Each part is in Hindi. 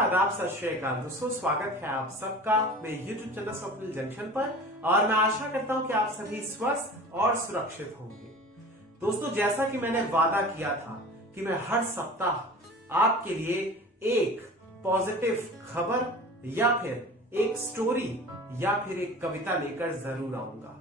आदाब, सत श्री अकाल। दोस्तों, स्वागत है आप सबका मेरे YouTube चैनल स्वप्निल जंक्शन पर और मैं आशा करता हूं कि आप सभी स्वस्थ और सुरक्षित होंगे। दोस्तों, जैसा कि मैंने वादा किया था कि मैं हर सप्ताह आपके लिए एक पॉजिटिव खबर या फिर एक स्टोरी या फिर एक कविता लेकर जरूर आऊंगा।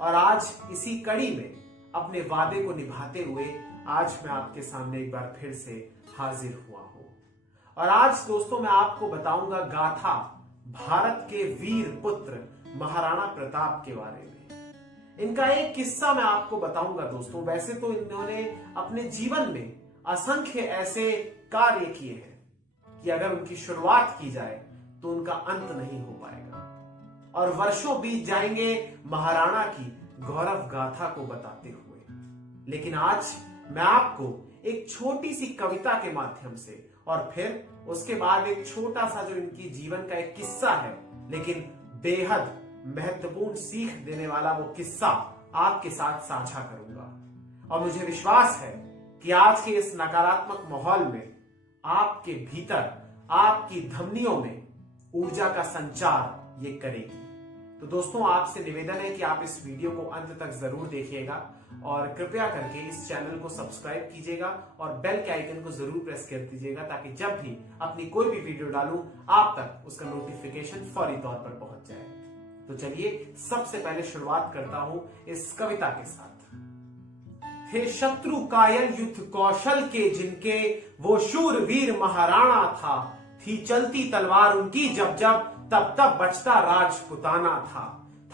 और आज इसी कड़ी में अपने वादे को निभाते हुए आज मैं आपके सामने एक बार फिर से हाजिर हुआ हूं। और आज दोस्तों मैं आपको बताऊंगा गाथा भारत के वीर पुत्र महाराणा प्रताप के बारे में। इनका एक किस्सा मैं आपको बताऊंगा दोस्तों। वैसे तो इन्होंने अपने जीवन में असंख्य ऐसे कार्य किए हैं कि अगर उनकी शुरुआत की जाए तो उनका अंत नहीं हो पाएगा और वर्षों बीत जाएंगे महाराणा की गौरव गाथा को बताते हुए। लेकिन आज मैं आपको एक छोटी सी कविता के माध्यम से और फिर उसके बाद एक छोटा सा जो इनकी जीवन का एक किस्सा है लेकिन बेहद महत्वपूर्ण सीख देने वाला वो किस्सा आपके साथ साझा करूंगा। और मुझे विश्वास है कि आज के इस नकारात्मक माहौल में आपके भीतर, आपकी धमनियों में ऊर्जा का संचार ये करेगी। तो दोस्तों, आपसे निवेदन है कि आप इस वीडियो को अंत तक जरूर देखिएगा और कृपया करके इस चैनल को सब्सक्राइब कीजिएगा और बेल के आइकन को जरूर प्रेस कर दीजिएगा ताकि जब भी अपनी कोई भी वीडियो डालूं आप तक उसका नोटिफिकेशन फौरी तौर पर पहुंच जाए। तो चलिए सबसे पहले शुरुआत करता हूं इस कविता के साथ। थे शत्रु कायल युद्ध कौशल के जिनके, वो शूर वीर महाराणा था। थी चलती तलवार उनकी जब जब, तब तब बचता राजपुताना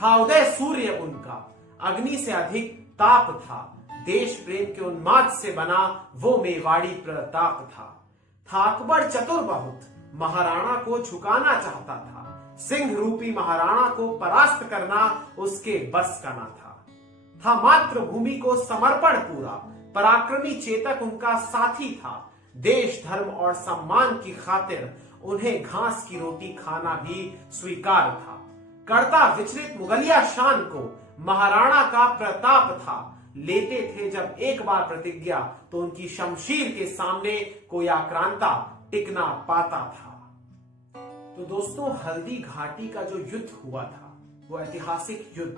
था उदय सूर्य उनका, अग्नि से अधिक ताप था। देश प्रेम के उन्माद से बना वो मेवाड़ी प्रताप था अकबर चतुर बहुत, महाराणा को झुकाना चाहता था। सिंह रूपी महाराणा को परास्त करना उसके बस का ना था मातृभूमि को समर्पण पूरा, पराक्रमी चेतक उनका साथी था। देश धर्म और सम्मान की खातिर उन्हें घास की रोटी खाना भी स्वीकार था। करता विचलित मुगलिया शान को महाराणा का प्रताप था। लेते थे जब एक बार प्रतिज्ञा तो उनकी शमशीर के सामने कोई आक्रांता टिक ना पाता था। तो दोस्तों, हल्दी घाटी का जो युद्ध हुआ था वो ऐतिहासिक युद्ध।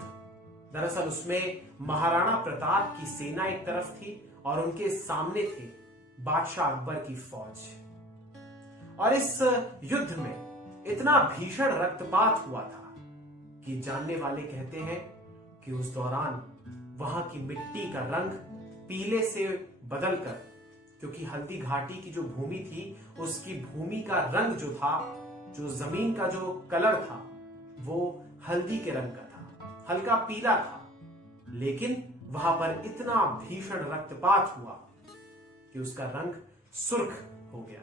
दरअसल उसमें महाराणा प्रताप की सेना एक तरफ थी और उनके सामने थे बादशाह अकबर की फौज। और इस युद्ध में इतना भीषण रक्तपात हुआ था कि जानने वाले कहते हैं कि उस दौरान वहां की मिट्टी का रंग पीले से बदलकर, क्योंकि हल्दी घाटी की जो भूमि थी उसकी भूमि का रंग जो था, जो जमीन का जो कलर था वो हल्दी के रंग का था, हल्का पीला था। लेकिन वहां पर इतना भीषण रक्तपात हुआ कि उसका रंग सुर्ख हो गया,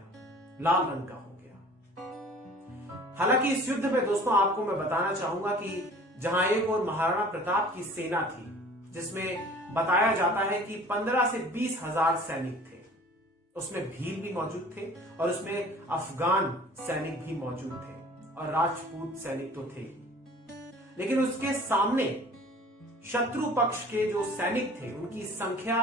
लाल रंग का हो गया। हालांकि इस युद्ध में दोस्तों आपको मैं बताना चाहूंगा कि जहां एक और महाराणा प्रताप की सेना थी जिसमें बताया जाता है कि 15 से 20 हजार सैनिक थे, उसमें भील भी मौजूद थे और उसमें अफगान सैनिक भी मौजूद थे और राजपूत सैनिक तो थे ही। लेकिन उसके सामने शत्रु पक्ष के जो सैनिक थे उनकी संख्या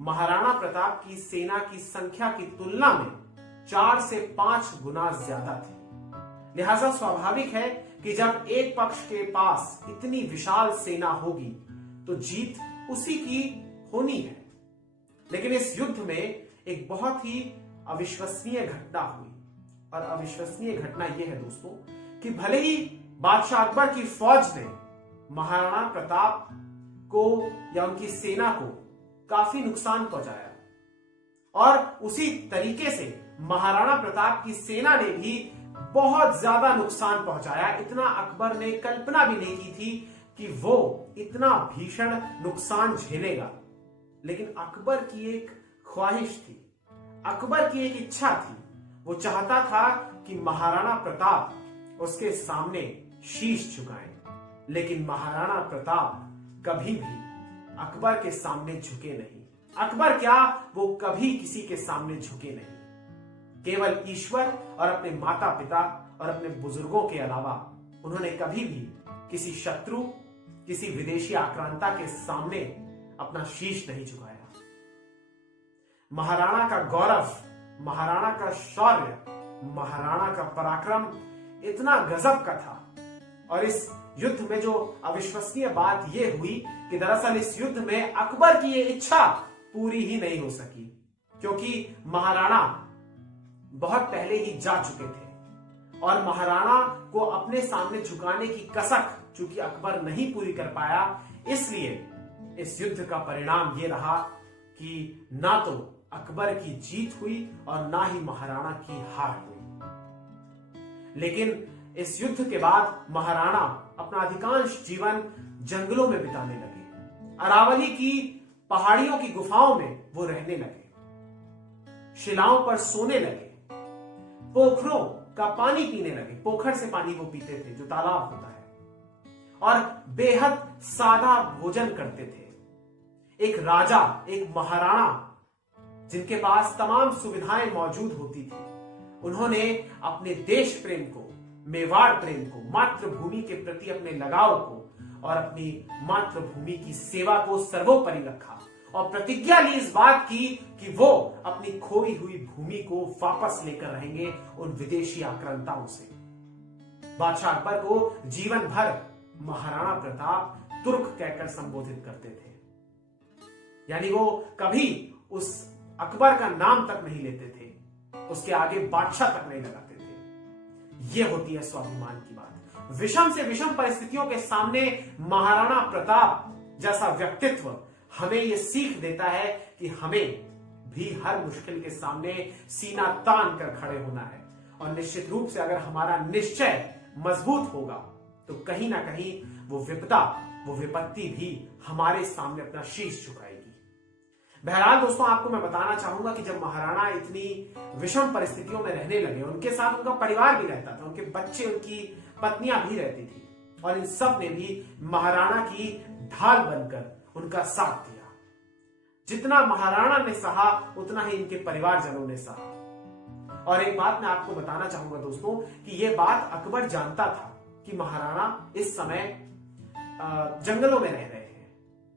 महाराणा प्रताप की सेना की संख्या की तुलना में 4 से 5 गुना ज्यादा थी। लिहाजा स्वाभाविक है कि जब एक पक्ष के पास इतनी विशाल सेना होगी तो जीत उसी की होनी है। लेकिन इस युद्ध में एक बहुत ही अविश्वसनीय घटना हुई और अविश्वसनीय घटना यह है दोस्तों कि भले ही बादशाह अकबर की फौज ने महाराणा प्रताप को या उनकी सेना को काफी नुकसान पहुंचाया और उसी तरीके से महाराणा प्रताप की सेना ने भी बहुत ज्यादा नुकसान पहुंचाया। इतना अकबर ने कल्पना भी नहीं की थी कि वो इतना भीषण नुकसान झेलेगा। लेकिन अकबर की एक ख्वाहिश थी, अकबर की एक इच्छा थी। वो चाहता था कि महाराणा प्रताप उसके सामने शीश झुकाएं। लेकिन महाराणा प्रताप कभी भी अकबर के सामने झुके नहीं। अकबर क्या, वो कभी किसी के सामने झुके नहीं। केवल ईश्वर और अपने माता पिता और अपने बुजुर्गों के अलावा उन्होंने कभी भी किसी शत्रु, किसी विदेशी आक्रांता के सामने अपना शीश नहीं झुकाया। महाराणा का गौरव, महाराणा का शौर्य महाराणा का पराक्रम इतना गजब का था। और इस युद्ध में जो अविश्वसनीय बात यह हुई कि दरअसल इस युद्ध में अकबर की ये इच्छा पूरी ही नहीं हो सकी, क्योंकि महाराणा बहुत पहले ही जा चुके थे और महाराणा को अपने सामने झुकाने की कसक चूंकि अकबर नहीं पूरी कर पाया, इसलिए इस युद्ध का परिणाम ये रहा कि ना तो अकबर की जीत हुई और ना ही महाराणा की हार हुई। लेकिन इस युद्ध के बाद महाराणा अपना अधिकांश जीवन जंगलों में बिताने लगे। अरावली की पहाड़ियों की गुफाओं में वो रहने लगे, शिलाओं पर सोने लगे, पोखरों का पानी पीने लगे, पोखर से पानी वो पीते थे जो तालाब होता है, और बेहद सादा भोजन करते थे। एक राजा, एक महाराणा जिनके पास तमाम सुविधाएं मौजूद होती थी, उन्होंने अपने देश प्रेम को, मेवाड़ प्रेम को, मातृभूमि के प्रति अपने लगाव को और अपनी मातृभूमि की सेवा को सर्वोपरि रखा और प्रतिज्ञा ली इस बात की कि वो अपनी खोई हुई भूमि को वापस लेकर रहेंगे उन विदेशी आक्रांताओं से। बादशाह अकबर को जीवन भर महाराणा प्रताप तुर्क कहकर संबोधित करते थे, यानी वो कभी उस अकबर का नाम तक नहीं लेते थे, उसके आगे बादशाह तक नहीं लगाते थे। यह होती है स्वाभिमान की बात। विषम से विषम परिस्थितियों के सामने महाराणा प्रताप जैसा व्यक्तित्व हमें यह सीख देता है कि हमें भी हर मुश्किल के सामने सीना तान कर खड़े होना है, और निश्चित रूप से अगर हमारा निश्चय मजबूत होगा तो कहीं ना कहीं वो विपदा, वो विपत्ति भी हमारे सामने अपना शीश झुकाएगी। बहरहाल दोस्तों, आपको मैं बताना चाहूंगा कि जब महाराणा इतनी विषम परिस्थितियों में रहने लगे, उनके साथ उनका परिवार भी रहता था, उनके बच्चे, उनकी पत्नियां भी रहती थी, और इन सब ने भी महाराणा की ढाल बनकर उनका साथ दिया। जितना महाराणा ने सहा उतना ही इनके परिवारजनों ने सहा। और एक बात मैं आपको बताना चाहूंगा दोस्तों कि यह बात अकबर जानता था कि महाराणा इस समय जंगलों में रह रहे हैं,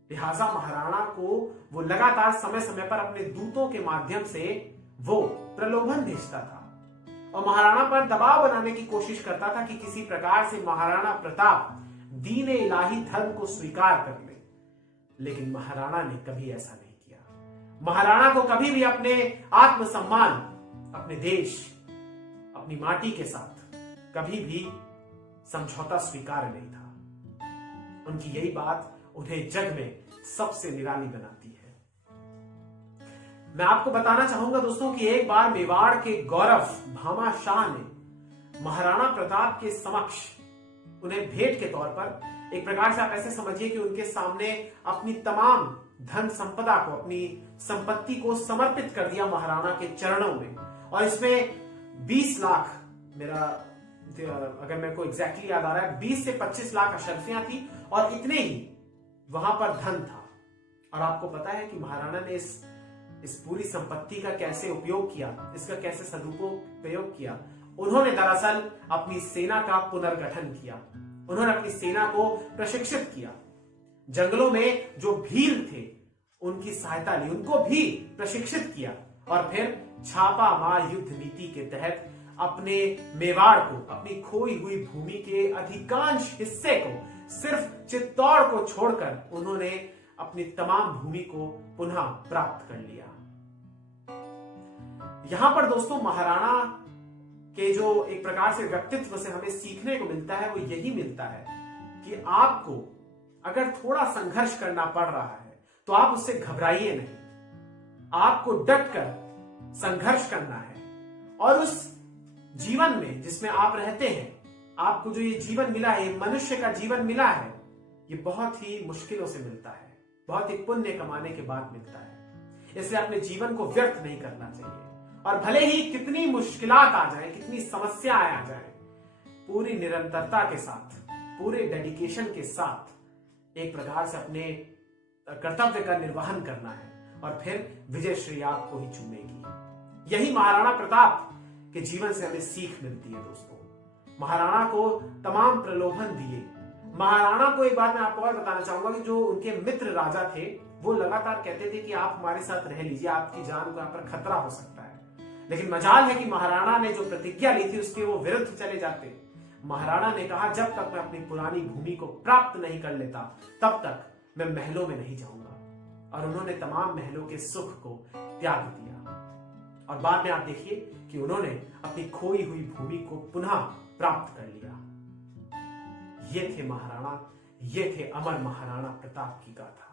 लिहाजा महाराणा को वो लगातार समय समय पर अपने दूतों के माध्यम से वो प्रलोभन भेजता था और महाराणा पर दबाव बनाने की कोशिश करता था कि किसी प्रकार से महाराणा प्रताप दीन इलाही धर्म को स्वीकार कर ले। लेकिन महाराणा ने कभी ऐसा नहीं किया। महाराणा को कभी भी अपने आत्मसम्मान, अपने देश, अपनी माटी के साथ कभी भी समझौता स्वीकार नहीं था। उनकी यही बात उन्हें जग में सबसे निराली बनाती है। मैं आपको बताना चाहूंगा दोस्तों कि एक बार मेवाड़ के गौरव भामा शाह ने महाराणा प्रताप के समक्ष उन्हें भेंट के तौर पर, एक प्रकार से आप ऐसे समझिए कि उनके सामने अपनी तमाम धन संपदा को, अपनी संपत्ति को समर्पित कर दिया महाराणा के चरणों में। और इसमें 20 लाख, मेरा अगर मेरे को एग्जैक्टली याद आ रहा है, 20 से 25 लाख अशर्फियां थी और इतने ही वहां पर धन था। और आपको पता है कि महाराणा ने इस पूरी संपत्ति का कैसे उपयोग किया, इसका कैसे सदुपयोग किया। उन्होंने दरअसल अपनी सेना का पुनर्गठन किया, उन्होंने अपनी सेना को प्रशिक्षित किया, जंगलों में जो भील थे उनकी सहायता ली, उनको भी प्रशिक्षित किया, और फिर छापा मार युद्ध नीति के तहत अपने मेवाड़ को, अपनी खोई हुई भूमि के अधिकांश हिस्से को, सिर्फ चित्तौड़ को छोड़कर उन्होंने अपनी तमाम भूमि को पुनः प्राप्त कर लिया। यहां पर दोस्तों महाराणा के जो एक प्रकार से व्यक्तित्व से हमें सीखने को मिलता है वो यही मिलता है कि आपको अगर थोड़ा संघर्ष करना पड़ रहा है तो आप उससे घबराइए नहीं, आपको डटकर संघर्ष करना है। और उस जीवन में जिसमें आप रहते हैं, आपको जो ये जीवन मिला है, ये मनुष्य का जीवन मिला है, ये बहुत ही मुश्किलों से मिलता है, बहुत ही पुण्य कमाने के बाद मिलता है। इसलिए अपने जीवन को व्यर्थ नहीं करना चाहिए, और भले ही कितनी मुश्किलात आ जाए, कितनी समस्याएं आ जाए, पूरी निरंतरता के साथ, पूरे डेडिकेशन के साथ एक प्रकार से अपने कर्तव्य का निर्वहन करना है, और फिर विजय श्री आपको ही चूमेगी। यही महाराणा प्रताप के जीवन से हमें सीख मिलती है दोस्तों। महाराणा को तमाम प्रलोभन दिए। महाराणा को एक बात मैं आपको और बताना चाहूंगा कि जो उनके मित्र राजा थे वो लगातार कहते थे कि आप हमारे साथ रह लीजिए, आपकी जान को यहाँ पर खतरा हो सकता है। लेकिन मजाल है कि महाराणा ने जो प्रतिज्ञा ली थी उसके वो विरुद्ध चले जाते। महाराणा ने कहा, जब तक मैं अपनी पुरानी भूमि को प्राप्त नहीं कर लेता तब तक मैं महलों में नहीं जाऊंगा। और उन्होंने तमाम महलों के सुख को त्याग दिया। और बाद में आप देखिए कि उन्होंने अपनी खोई हुई भूमि को पुनः प्राप्त कर लिया। ये थे महाराणा, ये थे अमर महाराणा प्रताप की गाथा।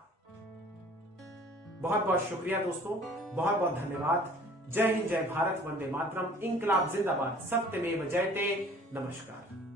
बहुत बहुत शुक्रिया दोस्तों, बहुत बहुत धन्यवाद। जय हिंद, जय भारत, वंदे मातरम, इंकलाब जिंदाबाद, सत्यमेव जयते। नमस्कार।